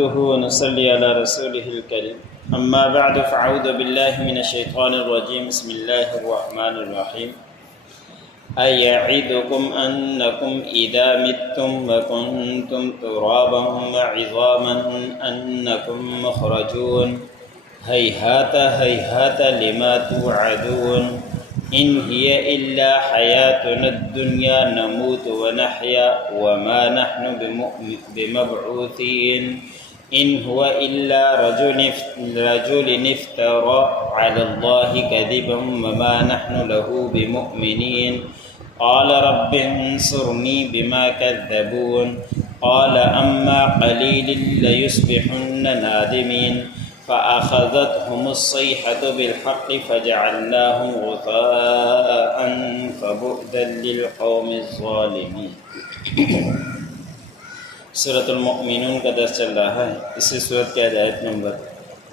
نحمده ونصلي على رسوله الكريم أما بعد فأعوذ بالله من الشيطان الرجيم بسم الله الرحمن الرحيم أيعدكم أنكم إذا متم وكنتم ترابا وعظاما أنكم مخرجون هيهات هيهات لما توعدون إن هي إلا حياتنا الدنيا نموت ونحيا وما نحن بمبعوثين إن هو إلا رجل افترى على الله كذبا وما نحن له بمؤمنين قال رب انصرني بما كذبون قال أما قليل ليصبحن نادمين فأخذتهم الصيحة بالحق فجعلناهم غثاء فبعدا للقوم الظالمين۔ سورۃ المؤمنون کا درس چل رہا ہے۔ اسی سورت کی آیت نمبر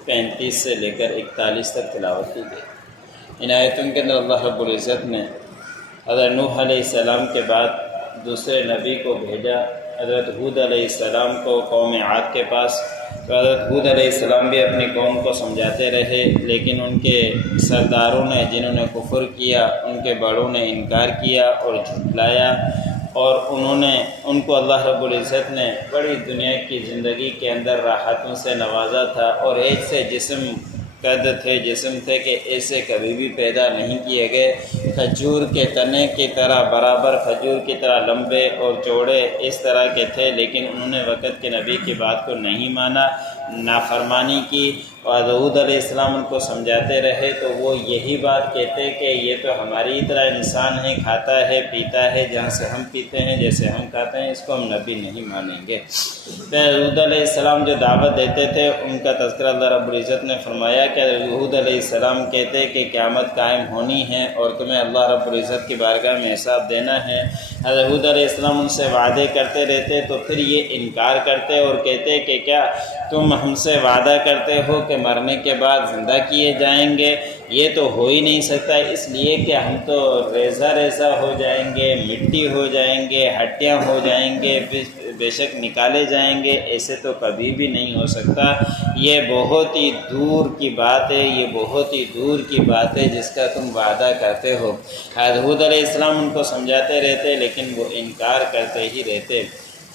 35 سے لے کر 41 تک تلاوت کی گئی۔ ان آیتوں کے اندر اللہ رب العزت نے حضرت نوح علیہ السلام کے بعد دوسرے نبی کو بھیجا، حضرت ہود علیہ السلام کو قوم عاد کے پاس۔ تو حضرت ہود علیہ السلام بھی اپنی قوم کو سمجھاتے رہے، لیکن ان کے سرداروں نے جنہوں نے کفر کیا، ان کے بڑوں نے انکار کیا اور جھٹلایا، اور ان کو اللہ رب العزت نے بڑی دنیا کی زندگی کے اندر راحتوں سے نوازا تھا، اور ایسے جسم تھے کہ ایسے کبھی بھی پیدا نہیں کیے گئے۔ کھجور کے تنے کی طرح برابر، کھجور کی طرح لمبے اور چوڑے اس طرح کے تھے، لیکن انہوں نے وقت کے نبی کی بات کو نہیں مانا، نافرمانی کی، اور ہود علیہ السلام ان کو سمجھاتے رہے تو وہ یہی بات کہتے کہ یہ تو ہماری طرح انسان ہے، کھاتا ہے پیتا ہے جہاں سے ہم پیتے ہیں، جیسے ہم کھاتے ہیں، اس کو ہم نبی نہیں مانیں گے۔ ہود علیہ السلام جو دعوت دیتے تھے ان کا تذکرہ اللہ رب العزت نے فرمایا کہ ہود علیہ السلام کہتے کہ قیامت قائم ہونی ہے اور تمہیں اللہ رب العزت کی بارگاہ میں حساب دینا ہے۔ حضرت ہود علیہ السلام ان سے وعدے کرتے رہتے تو پھر یہ انکار کرتے اور کہتے کہ کیا تم ہم سے وعدہ کرتے ہو کہ مرنے کے بعد زندہ کیے جائیں گے؟ یہ تو ہو ہی نہیں سکتا، اس لیے کہ ہم تو ریزہ ریزہ ہو جائیں گے، مٹی ہو جائیں گے، ہڈیاں ہو جائیں گے، بے شک نکالے جائیں گے، ایسے تو کبھی بھی نہیں ہو سکتا۔ یہ بہت ہی دور کی بات ہے، یہ بہت ہی دور کی بات ہے جس کا تم وعدہ کرتے ہو۔ حضرت ہود علیہ السلام ان کو سمجھاتے رہتے لیکن وہ انکار کرتے ہی رہتے۔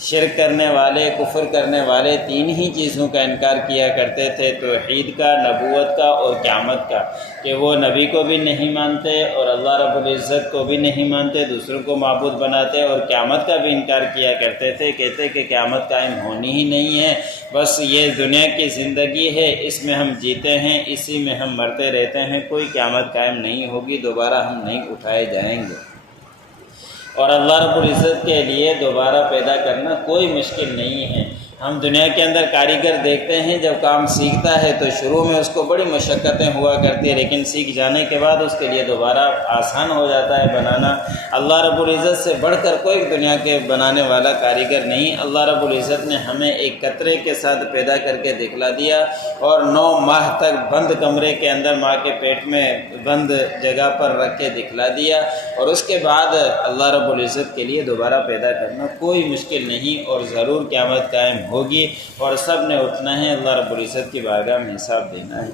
شرک کرنے والے، کفر کرنے والے تین ہی چیزوں کا انکار کیا کرتے تھے، توحید کا، نبوت کا اور قیامت کا، کہ وہ نبی کو بھی نہیں مانتے اور اللہ رب العزت کو بھی نہیں مانتے، دوسروں کو معبود بناتے، اور قیامت کا بھی انکار کیا کرتے تھے، کہتے کہ قیامت قائم ہونی ہی نہیں ہے، بس یہ دنیا کی زندگی ہے، اس میں ہم جیتے ہیں، اسی میں ہم مرتے رہتے ہیں، کوئی قیامت قائم نہیں ہوگی، دوبارہ ہم نہیں اٹھائے جائیں گے۔ اور اللہ رب العزت کے لیے دوبارہ پیدا کرنا کوئی مشکل نہیں ہے۔ ہم دنیا کے اندر کاریگر دیکھتے ہیں، جب کام سیکھتا ہے تو شروع میں اس کو بڑی مشقتیں ہوا کرتی ہیں، لیکن سیکھ جانے کے بعد اس کے لیے دوبارہ آسان ہو جاتا ہے بنانا۔ اللہ رب العزت سے بڑھ کر کوئی دنیا کے بنانے والا کاریگر نہیں۔ اللہ رب العزت نے ہمیں ایک قطرے کے ساتھ پیدا کر کے دکھلا دیا، اور 9 ماہ تک بند کمرے کے اندر ماں کے پیٹ میں بند جگہ پر رکھ کے دکھلا دیا، اور اس کے بعد اللہ رب العزت کے لیے دوبارہ پیدا کرنا کوئی مشکل نہیں، اور ضرور قیامت قائم ہوگی اور سب نے اٹھنا ہے، اللہ رب العزت کی بارگاہ میں حساب دینا ہے۔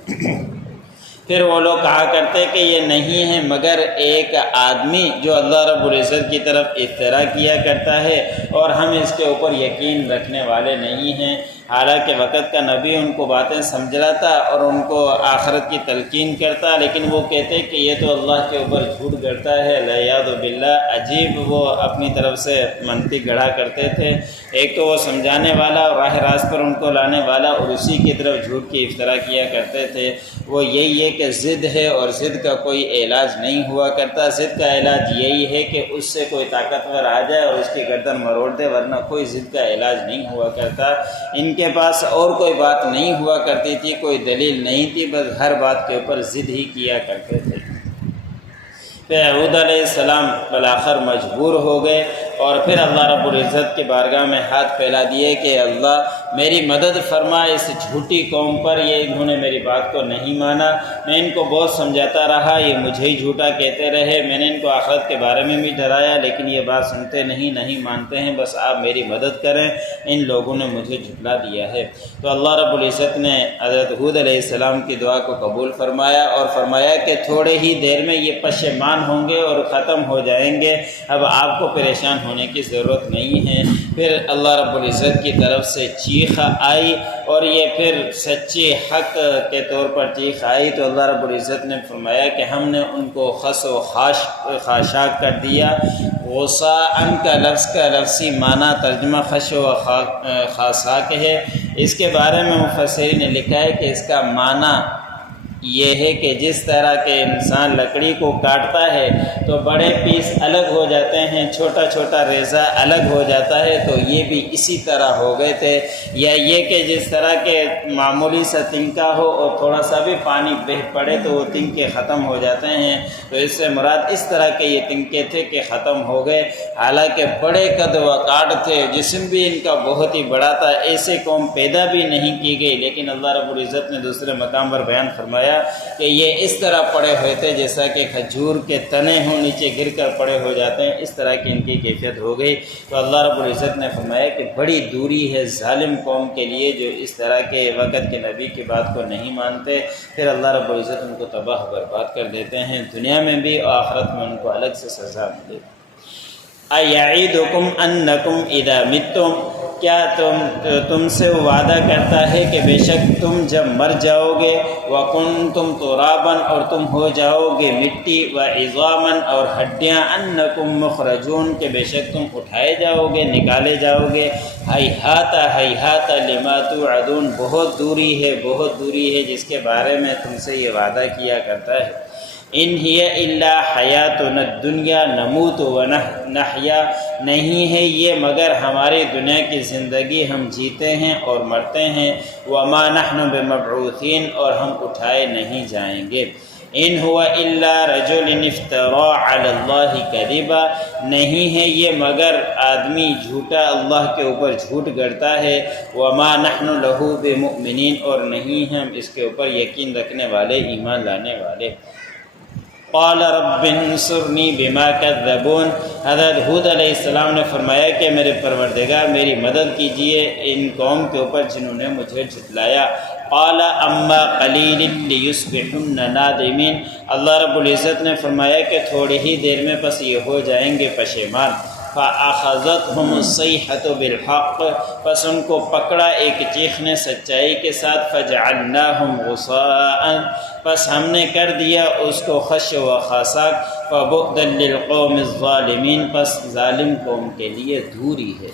پھر وہ لوگ کہا کرتے کہ یہ نہیں ہے مگر ایک آدمی جو اللہ رب العزت کی طرف افترا کیا کرتا ہے، اور ہم اس کے اوپر یقین رکھنے والے نہیں ہیں۔ حالانکہ وقت کا نبی ان کو باتیں سمجھاتا اور ان کو آخرت کی تلقین کرتا، لیکن وہ کہتے کہ یہ تو اللہ کے اوپر جھوٹ گڑتا ہے، لیاذ باللہ۔ عجیب وہ اپنی طرف سے منطق گڑھا کرتے تھے، ایک تو وہ سمجھانے والا اور راہ راست پر ان کو لانے والا، اور اسی کی طرف جھوٹ کی افترا کیا کرتے تھے۔ وہ یہی ہے کہ ضد ہے، اور ضد کا کوئی علاج نہیں ہوا کرتا۔ ضد کا علاج یہی ہے کہ اس سے کوئی طاقتور آ جائے اور اس کی گردن مروڑ دے، ورنہ کوئی ضد کا علاج نہیں ہوا کرتا۔ ان کے پاس اور کوئی بات نہیں ہوا کرتی تھی، کوئی دلیل نہیں تھی، بس ہر بات کے اوپر ضد ہی کیا کرتے تھے۔ پھر ہود علیہ السلام بالآخر مجبور ہو گئے، اور پھر اللہ رب العزت کی بارگاہ میں ہاتھ پھیلا دیے کہ اللہ میری مدد فرما اس جھوٹی قوم پر، یہ انہوں نے میری بات کو نہیں مانا، میں ان کو بہت سمجھاتا رہا، یہ مجھے ہی جھوٹا کہتے رہے، میں نے ان کو آخرت کے بارے میں بھی ڈرایا لیکن یہ بات سنتے نہیں مانتے ہیں، بس آپ میری مدد کریں، ان لوگوں نے مجھے جھٹلا دیا ہے۔ تو اللہ رب العزت نے حضرت ہود علیہ السلام کی دعا کو قبول فرمایا اور فرمایا کہ تھوڑے ہی دیر میں یہ پشیمان ہوں گے اور ختم ہو جائیں گے، اب آپ کو پریشان ہونے کی ضرورت نہیں ہے۔ پھر اللہ رب العزت کی طرف سے چیخ آئی اور یہ پھر سچے حق کے طور پر چیخ آئی، تو اللہ رب العزت نے فرمایا کہ ہم نے ان کو خس و خاشاک کر دیا۔ غصاءً کا لفظی معنی ترجمہ خش و خاشاک ہے۔ اس کے بارے میں مفسرین نے لکھا ہے کہ اس کا معنی یہ ہے کہ جس طرح کے انسان لکڑی کو کاٹتا ہے تو بڑے پیس الگ ہو جاتے ہیں، چھوٹا چھوٹا ریزہ الگ ہو جاتا ہے، تو یہ بھی اسی طرح ہو گئے تھے۔ یا یہ کہ جس طرح کے معمولی سا تنکا ہو اور تھوڑا سا بھی پانی بہہ پڑے تو وہ تنکے ختم ہو جاتے ہیں، تو اس سے مراد اس طرح کے یہ تنکے تھے کہ ختم ہو گئے۔ حالانکہ بڑے قد و کاٹ تھے، جسم بھی ان کا بہت ہی بڑا تھا، ایسے قوم پیدا بھی نہیں کی گئی، لیکن اللہ رب العزت نے دوسرے مقام پر بیان فرمایا کہ یہ اس طرح پڑے ہوئے تھے جیسا کہ کھجور کے تنے ہوں نیچے گر کر پڑے ہو جاتے ہیں، اس طرح کی ان کی کیفیت ہو گئی۔ تو اللہ رب العزت نے فرمایا کہ بڑی دوری ہے ظالم قوم کے لیے جو اس طرح کے وقت کے نبی کی بات کو نہیں مانتے، پھر اللہ رب العزت ان کو تباہ برباد کر دیتے ہیں، دنیا میں بھی اور آخرت میں ان کو الگ سے سزا ملے گی۔ اَیَعِدُکُمْ أَنَّکُمْ اِذَا مِتُّمْ، کیا تم سے وعدہ کرتا ہے کہ بے شک تم جب مر جاؤ گے، وَكُنْتُمْ تُرَابًا، اور تم ہو جاؤ گے مٹی، وَعِظَامًا، اور ہڈیاں، أَنَّکُمْ مُخْرَجُونَ، کہ بے شک تم اٹھائے جاؤ گے، نکالے جاؤ گے۔ ہیہات ہیہات لما توعدون، بہت دوری ہے جس کے بارے میں تم سے یہ وعدہ کیا کرتا ہے۔ ان ہی الا حیاتنا الدنیا نموت و نحیا، نہیں ہے یہ مگر ہماری دنیا کی زندگی، ہم جیتے ہیں اور مرتے ہیں، وما نحن بمبعوثین، اور ہم اٹھائے نہیں جائیں گے۔ ان ہوا الا رجل افترا علی اللہ کذبا، نہیں ہے یہ مگر آدمی جھوٹا اللہ کے اوپر جھوٹ گڑتا ہے، وما نحن لہ بمؤمنین، اور نہیں ہم اس کے اوپر یقین رکھنے والے، ایمان لانے والے۔ قال رب انصرنی بما کذبون، حضرت ہود علیہ السلام نے فرمایا کہ میرے پروردگار میری مدد کیجئے ان قوم کے اوپر جنہوں نے مجھے جھٹلایا۔ قال اما قلیل لیصبحن نادمین، اللہ رب العزت نے فرمایا کہ تھوڑی ہی دیر میں پس یہ ہو جائیں گے پشیمان۔ فَأَخَذَتْهُمُ الصَّيْحَةُ بِالْحَقِّ، پس ان کو پکڑا ایک چیخ نے سچائی کے ساتھ، فَجَعَلْنَاهُمْ غُثَاءً، پس ہم نے کر دیا اس کو خش و خاشاک، فَبُعْدًا لِلْقَوْمِ الظَّالِمِينَ، پس ظالم قوم کے لیے دوری ہے۔